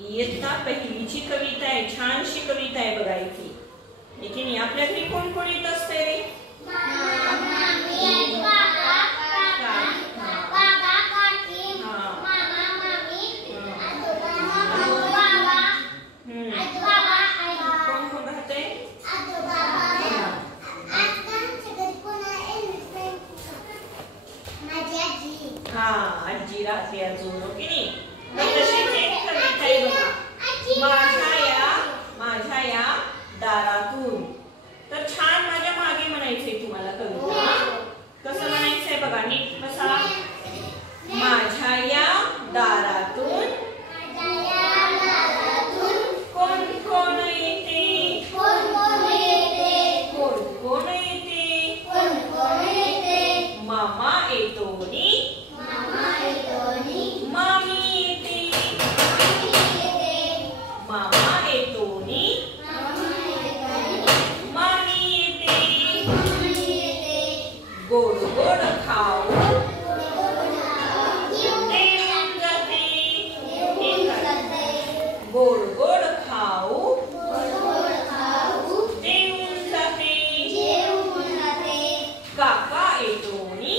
इयत्ता पहिलीची कविता आहे, छानशी कविता आहे बघा इथे. इथे आपल्या घरी कोण कोण येत असते रे? आजी राहते अजून की नाही. तशीच एक कविता आहे बघा, माझ्या या दारातून. तर छान माझ्या मागे म्हणायचंय तुम्हाला कविता. कसं म्हणायचंय बघा, नीट बसा. माझ्या या दारातून कोण कोण येते? कोण कोण येते? मामा येतो नी मामी येते. मामा येतो नी मामी येते. गोड गोड खाऊ देऊन जाते. गोड गोड खाऊ देऊन जाते. काका येतो नी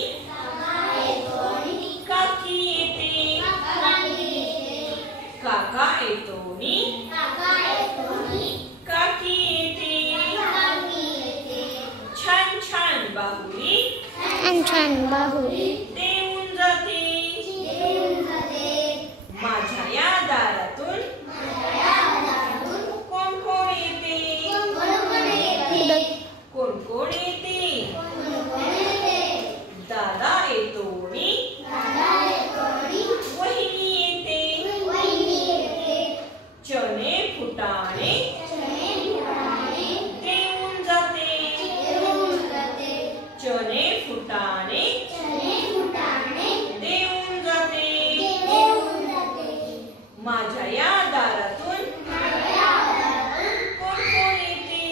काकी येते. काका येतो नी काकी येते. छान छान बाहुली देऊन जाते. माझ्या या दारातून कोण कोण येते? कोण कोण येते? दादा येतो नी वहिनी येते. चणे फुटाणे देऊन जाते. चणे फुटाणे देऊन जाते. माझ्या या दारातून कोण कोण येते?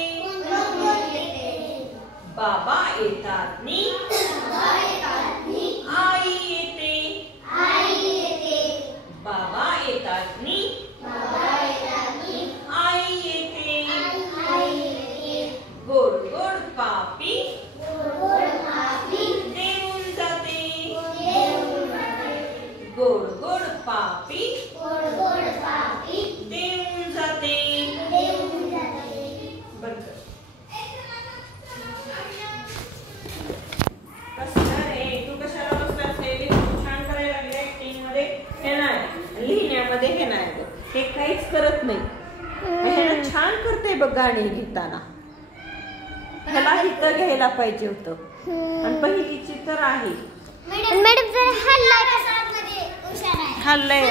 बाबा येतात नी आई येते. बाबा येतात नी आई येते. गोड गोड पापी देऊन जाते. गोड गोड पापी देऊन जाते. कसं रे, तू कशाला बसलास? छान करायला लागले ऍक्टिंग मध्ये. हे नाही लिहिण्यामध्ये, हे नाही बघ, हे काहीच करत नाही. छान करते बघ गाणी घेताना. ह्याला इथं घ्यायला पाहिजे होतं. आणि पहिलीची तर आहे. हल्लय.